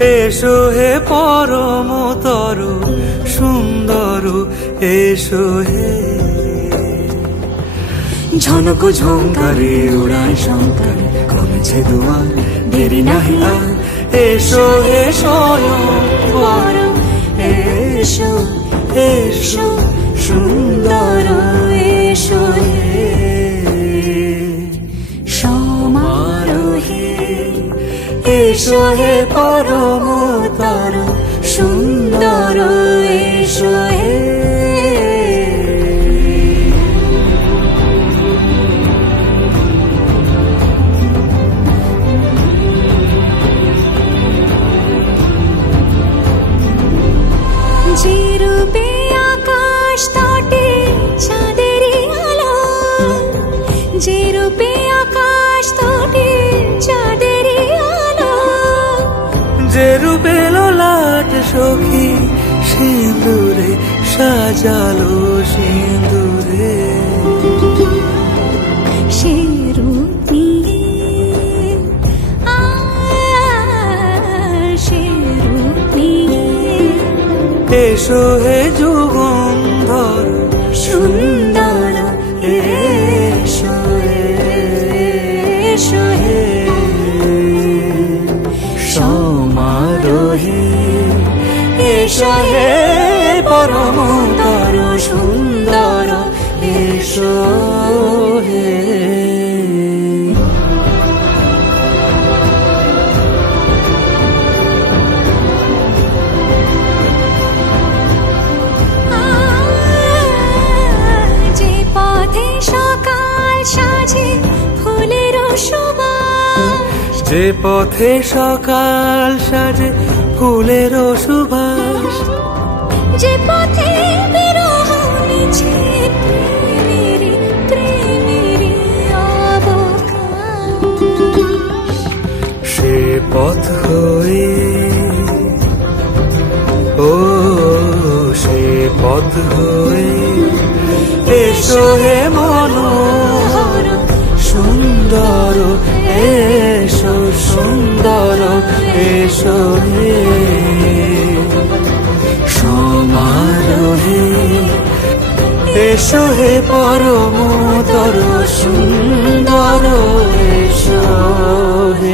এসো হে পরমতর সুন্দর, এসো হে। ঝনক ঝঙ্কারে উড়ায় শঙ্কারে কমেছে দুয়ার, দেরি নাহি আর। এসো হে স্বয়ং বর, এসো এসো সুন্দর, এসো হে সমারোহে। এসো হে পরমতর সুন্দর, এসো হে। যে রূপে আকাশ তটে চাঁদেরই আলো, যে রূপে আকাশ তটে চাঁদেরই আলো, যে রূপে ললাট সখী সিঁদুরে সাজালো সিঁদুরে। সে রূপ নিয়ে সে রূপ নিয়ে এসো হে যুগন্ধর সুন্দর, এসো এসো হে সমারোহে। এসো হে পরমতর সুন্দর, এসো হে। যে পথে সকাল সাজে ফুলের সুবাস, যে পথে সকাল সাজে ফুলের সুবাস, যে পথে বিরহ মিছে প্রেমেরই প্রেমেরই অবকাশ, সে পথ হয়ে ও সে পথ হয়ে। এসো হে মনোহর সুন্দর, এসো সুন্দর, এসো হে সমারোহে। এসো হে পরমতর সুন্দর, এসো হে।